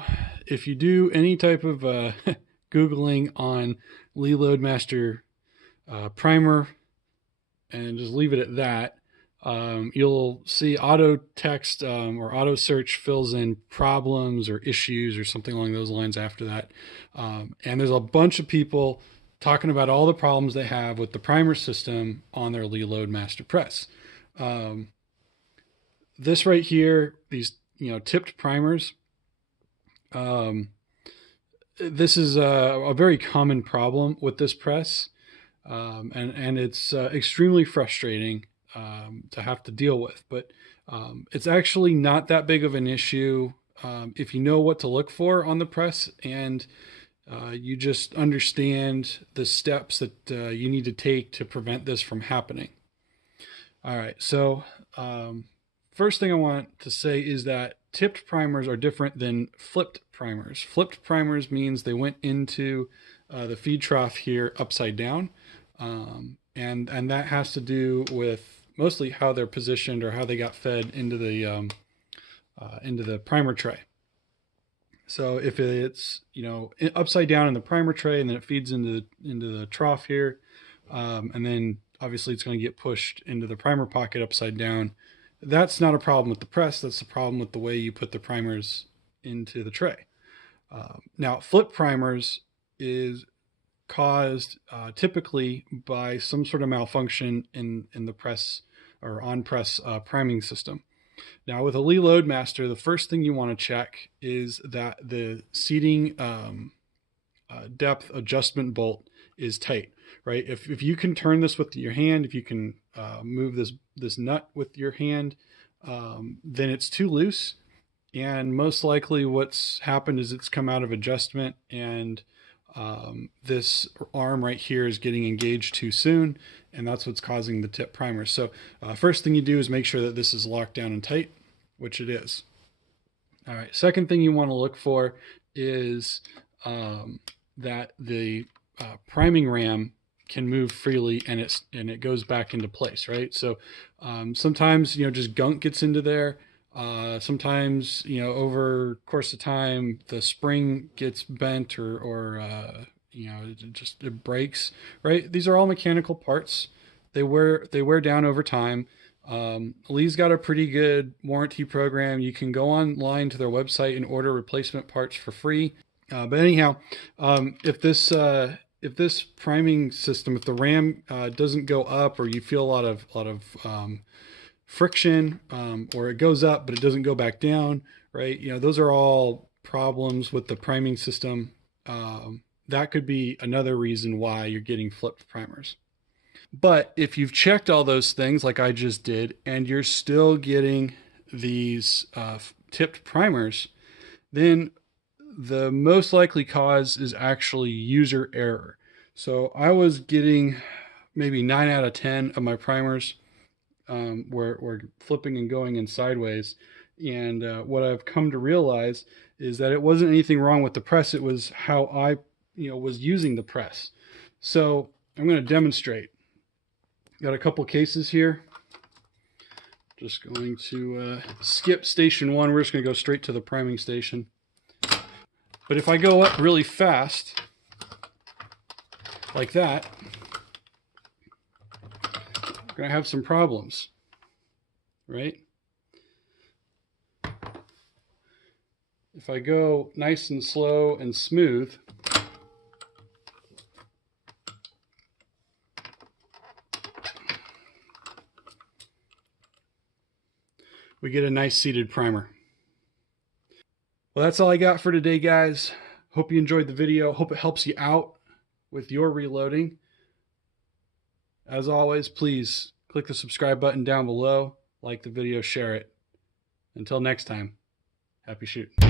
So if you do any type of Googling on Lee Loadmaster primer and just leave it at that, you'll see auto text or auto search fills in problems or issues or something along those lines after that. And there's a bunch of people talking about all the problems they have with the primer system on their Lee Loadmaster press. This right here, these tipped primers, this is a very common problem with this press, and it's extremely frustrating to have to deal with. But it's actually not that big of an issue if you know what to look for on the press, and you just understand the steps that you need to take to prevent this from happening. All right, so first thing I want to say is that tipped primers are different than flipped primers. Flipped primers means they went into the feed trough here upside down, and that has to do with mostly how they're positioned or how they got fed into the primer tray. So if it's upside down in the primer tray and then it feeds into the trough here, and then obviously it's going to get pushed into the primer pocket upside down. That's not a problem with the press. That's a problem with the way you put the primers into the tray. Now, flip primers is caused typically by some sort of malfunction in the press or on press priming system. Now, with a Lee Loadmaster, the first thing you want to check is that the seating depth adjustment bolt is tight, right? If you can turn this with your hand, if you can move this nut with your hand, then it's too loose. And most likely what's happened is it's come out of adjustment, and this arm right here is getting engaged too soon, and that's what's causing the tip primer. So first thing you do is make sure that this is locked down and tight, which it is. All right, second thing you want to look for is that the priming ram can move freely and it goes back into place, right? So sometimes just gunk gets into there. Sometimes over the course of time the spring gets bent or it breaks, right? These are all mechanical parts. They wear down over time. Lee's got a pretty good warranty program. You can go online to their website and order replacement parts for free. But anyhow, if this priming system, if the ram doesn't go up, or you feel a lot of friction, or it goes up but it doesn't go back down, right? Those are all problems with the priming system. That could be another reason why you're getting flipped primers. But if you've checked all those things like I just did, and you're still getting these tipped primers, then the most likely cause is actually user error. So I was getting maybe 9 out of 10 of my primers were flipping and going in sideways. And what I've come to realize is that it wasn't anything wrong with the press. It was how I was using the press. So I'm going to demonstrate. Got a couple cases here. Just going to skip station 1. We're just going to go straight to the priming station. But if I go up really fast, like that, I'm going to have some problems, right? If I go nice and slow and smooth, we get a nice seated primer. Well, that's all I got for today, guys. Hope you enjoyed the video. Hope it helps you out with your reloading. As always, please click the subscribe button down below, like the video, share it. Until next time, happy shooting.